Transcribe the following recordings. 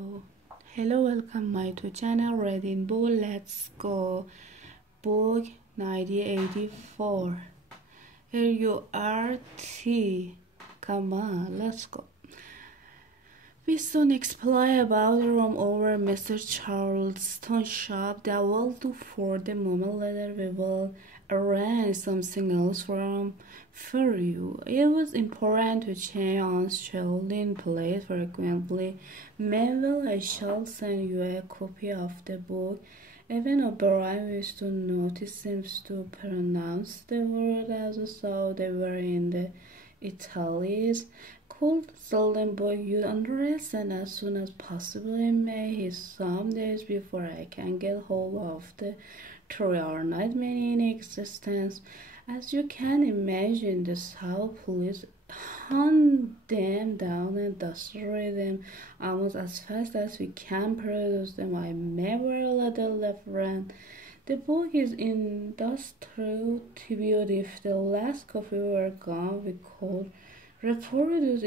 Hello, welcome my to channel reading book. Let's go. Book 1984. Here you are, T. Come on, let's go. We soon explain about the room over Mr. Charleston's shop. That will do for the moment. Later we will arrange something else for you. It was important to change on shelving place frequently. Meanwhile, I shall send you a copy of the book. Even O'Brien wished to notice seems to pronounce the word as though they were in the Italians. Could Selden boy you understand as soon as possible in May his some days before I can get hold of the 3 or 9 many in existence. As you can imagine, the South police hunt them down and destroy them almost as fast as we can produce them. I never let a left run. The book is industrial tribute. If the last copy were gone, we could reproduce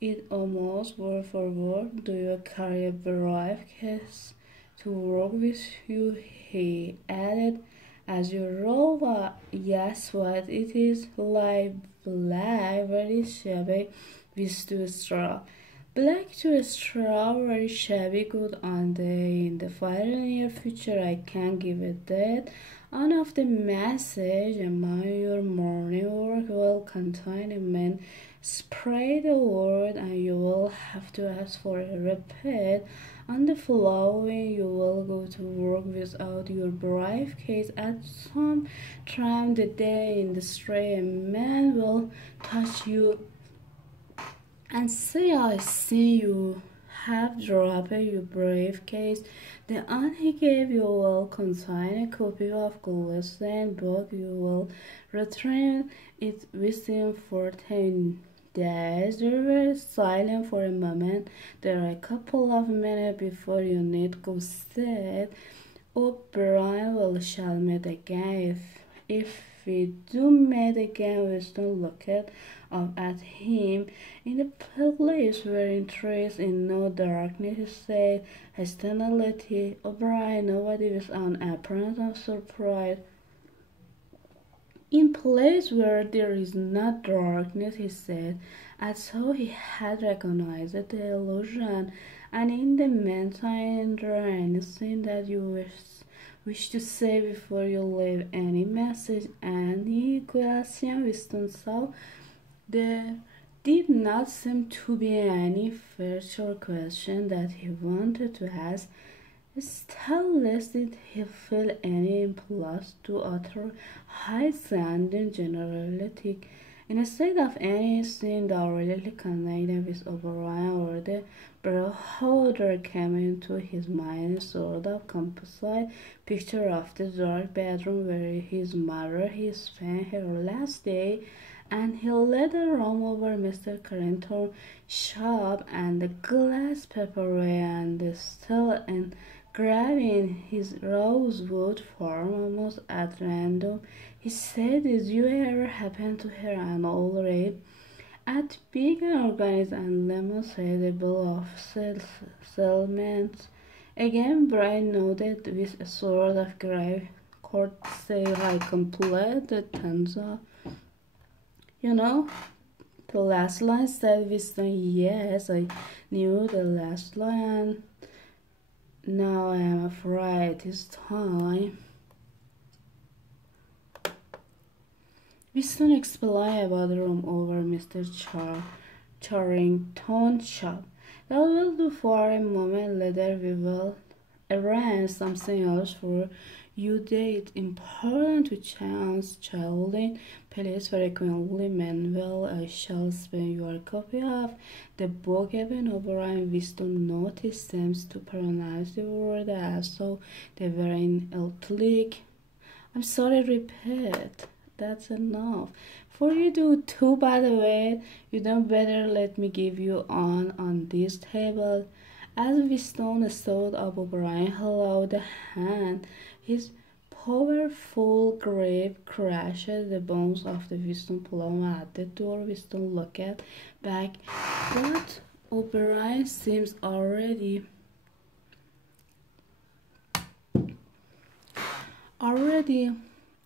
it almost word for word. Do you carry a briefcase to work with you? He added as you roll. Yes, what it is like black, very shabby, with two straw. Black to straw, very shabby, good on in the far near future. I can give it that. One of the message among your morning work will contain a man. Spray the word and you will have to ask for a repeat. On the following, you will go to work without your briefcase. At some time the day in the street, a man will touch you and say, I see you have dropped your briefcase. The one he gave you will contain a copy of Gillistan's book. You will return it within 14 days. They were silent for a moment. There are a couple of minutes before you need go sit. O'Brien will shall meet again. If we do meet again, we don't look at him in the place where in trees in no darkness. He said hostility. O'Brien, nobody was on appearance of surprise. In place where there is not darkness, he said, as though he had recognized the illusion. And in the meantime, is there anything that you wish to say before you leave? Any message? Any question? Winston saw there did not seem to be any further question that he wanted to ask. Still less did he feel any impulse to utter high-sounding generality. Instead of anything directly connected with O'Brien or the beholder came into his mind a sort of composite picture of the dark bedroom where his mother had spent her last day, and he led the room over Mr. Carrington's shop and the glass paperweight and the steel and grabbing his rosewood form almost at random, he said, did you ever happen to hear an old rape at big organized and demonstrable of settlements? Again, Brian nodded with a sort of grave courtesy. I complete the tenza. You know, the last line said Winston. Yes, I knew the last line. Now I am afraid it's time. Winston explained about the room over Mr. Charrington's shop. That will do for a moment. Later we will arrange something else for you. It's important to chance children. Please frequently Manuel. I shall spend your copy of the book. Even O'Brien Winston noticed seems to pronounce the word as though they were in Celtic. I'm sorry, repeat. That's enough. For you do too, by the way. You don't better let me give you on this table. As Winston stood up, O'Brien held the hand. His powerful grip crushed the bones of the Winston plum at the door. Winston looked back, but O'Brien seems already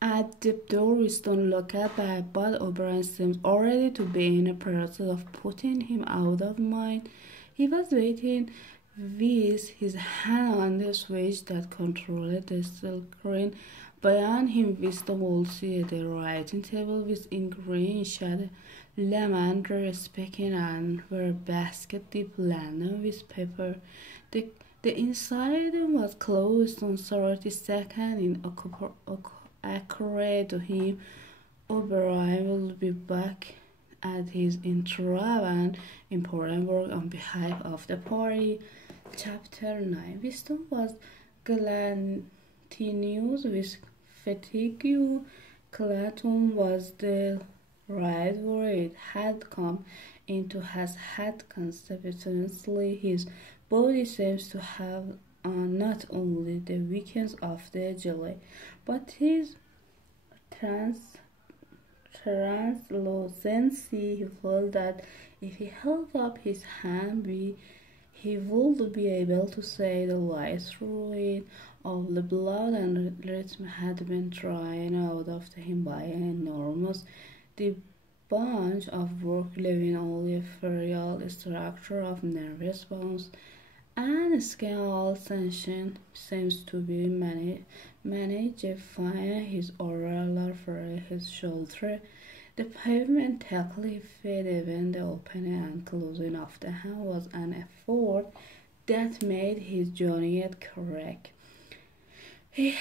at the door. Winston looked back, but O'Brien seemed already to be in a process of putting him out of mind. He was waiting with his hand on the switch that controlled the screen. Beyond him, Winston would see the writing table with in green shadow, lavender speaking and were basket deep laden with paper. The the inside was closed on 32nd in accurate to him. O'Brien will be back at his intriguing important work on behalf of the party. Chapter 9. Winston was glutinous with fatigue. Clayton was the right word. It had come into his head conspicuously. His body seems to have not only the weakness of the jelly, but his translucency. He felt that if he held up his hand, he would be able to see the light through it. All the blood and rhythm had been drained out of him by an enormous deep bunch of work, leaving only a frail structure of nervous bones and scale. Tension seems to be managed via his oral for his shoulder. The pavement tightly fit, even the opening and closing of the hand was an effort that made his journey correct. He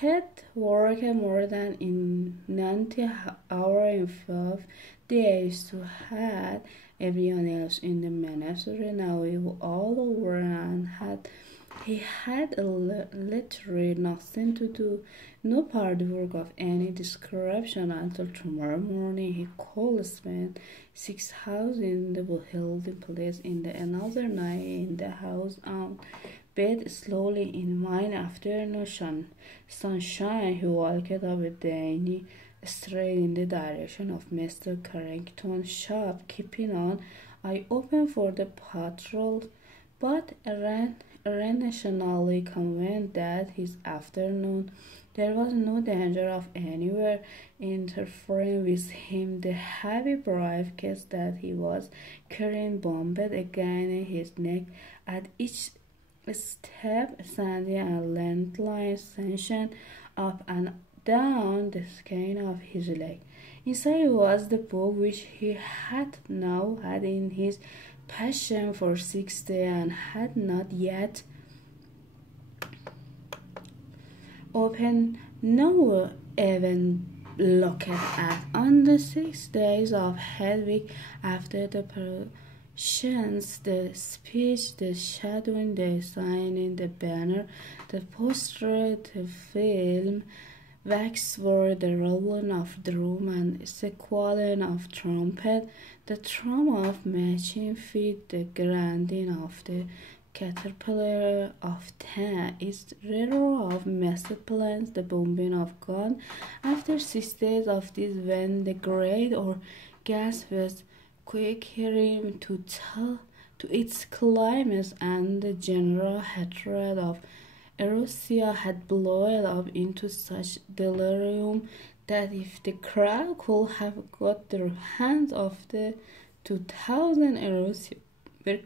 had worked more than 90 hours in 5 days to had everyone else in the ministry now all over and he had literally nothing to do, no part work of any description until tomorrow morning. He could spend 6 hours in the building place in the another night in the house on bed slowly in mine afternoon sunshine. He walked up with Danny straight in the direction of Mr. Carrington's shop, keeping an eye open for the patrol, but rationally convinced that this afternoon there was no danger of anywhere interfering with him. The heavy briefcase that he was carrying bumped against his neck at each step, sending a landline sensation up and down the skin of his leg. Inside was the book which he had now had in his possession for 6 days and had not yet opened, nor even looked at. On the 6 days of Hedwig, after the prescience, the speech, the shadowing, the signing, the banner, the poster, the film, wax were the rolling of drum and squalling of trumpet, the thrum of marching feet, the grinding of the caterpillar of tan, its roar of massive planes, the booming of gun. After 6 days of this, when the great or gas was quivering to its climax, and the general hatred of Erosia had blown up into such delirium that if the crowd could have got their hands off the 2,000 Erosia were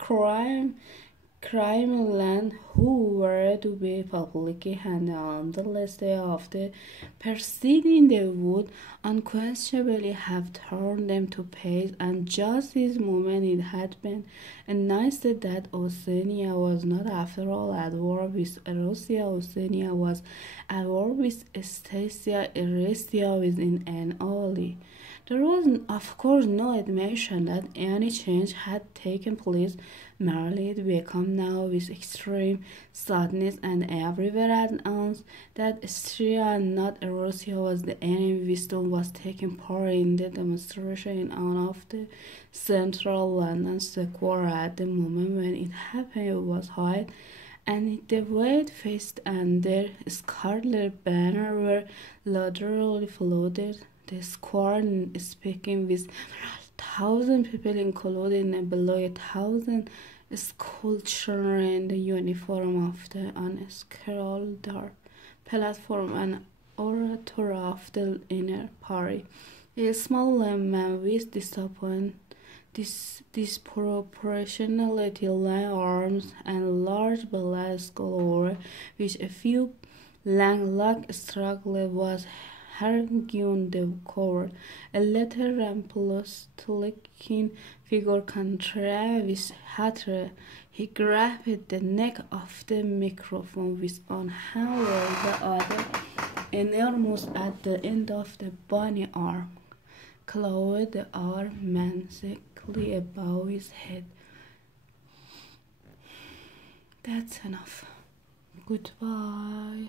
crime land who were to be publicly handed on the last day of the proceeding, they would unquestionably have turned them to page. And just this moment it had been announced that Oceania was not after all at war with Erosia. Oceania was at war with Estasia, Erosia within an alley. There was, of course, no admission that any change had taken place. Merely it became now with extreme sadness and everywhere announced that Styria and not Erosia was the enemy. Winston was taking part in the demonstration in honor of the central London square. At the moment when it happened, it was hot, and the white faced and their scarlet banner were literally floated the square, speaking with 1,000 people, including below 1,000 school children in the uniform of the unscrolled platform and orator of the inner party. A small man with disproportionately long arms and large black skull, which a few long struggle was hanging the cover. A later rampant-looking figure contrasted Hatter. He grabbed the neck of the microphone with one hand while the other, enormous at the end of the bony arm, clawed the arm menacingly above his head. That's enough. Goodbye.